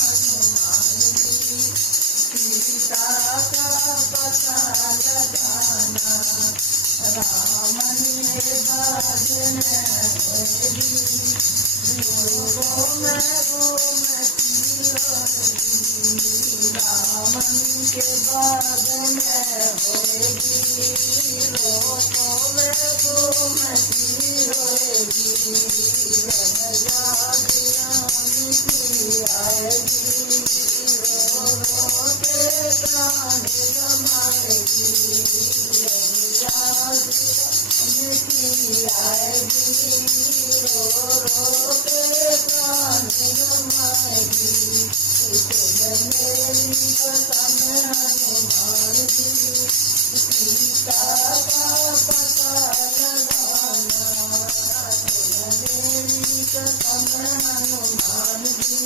हनुमान जी, सीता का पता लगाना, रावण के बाज में होएगी, लोगों में घूमती होएगी, रावण के बाज में होएगी, लोगों में घूमती होएगी, रैया राम की आएगी, रो रो के प्राण रमाएगी, रैया राम की आएगी, रो रो के प्राण रमाएगी, मेरी कसम हनुमान जी, सीता का पता लगाना, मेरी कसम हनुमान जी,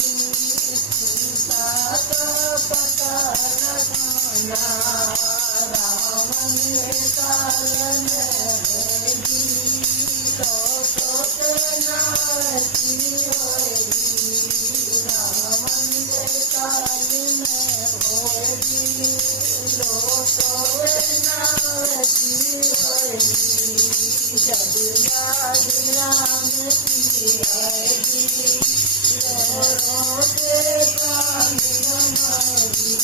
सीता का पता लगाना, रावण के काल में होएगी, तो नाती होएगी, रावण के काल में होएगी, नाती होएगी, जब याद राम की आएगी, रो रो के प्राण रमाएगी,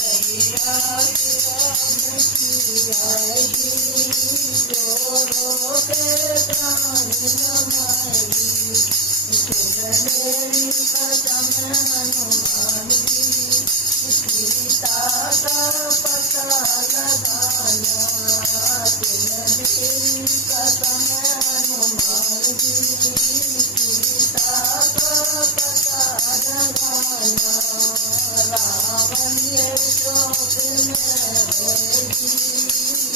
जब याद राम की आएगी, रो रो के प्राण रमाएगी, मेरी कसम हनुमान जी, सीता का पता लगाना, मेरी कसम हनुमान जी, सीता का पता लगाना, रावण के चौक में होएगी,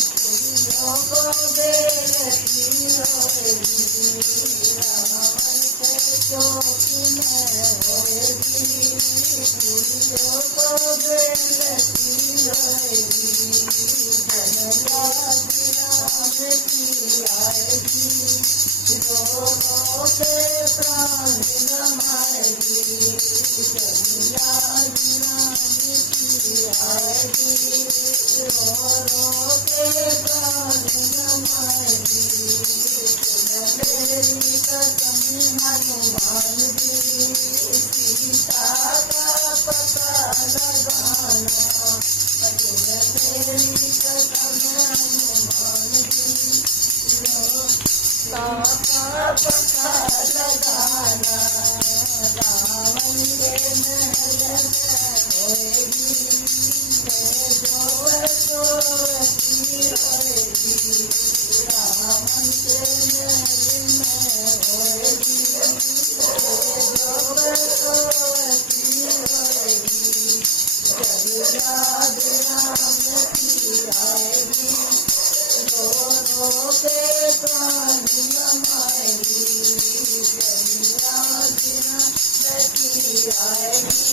स्त्रियों को बेलती होएगी, रावण के चौक में होएगी, स्त्रियों को बेलती होएगी, रैया राम की आएगी, रो रो के प्राण रमाएगी, रैया राम की आएगी, रो रो के प्राण रमाएगी, मेरी कसम हनुमान जी, सीता का पता लगाना, मेरी कसम हनुमान जी, सीता का पता लगाना, रावण के महल में होएगी, जो सोती होएगी, रावण के महल में होएगी, जो सोती होएगी, जब याद राम की आएगी, रो रो के प्राण रमाएगी, जब याद राम की आएगी,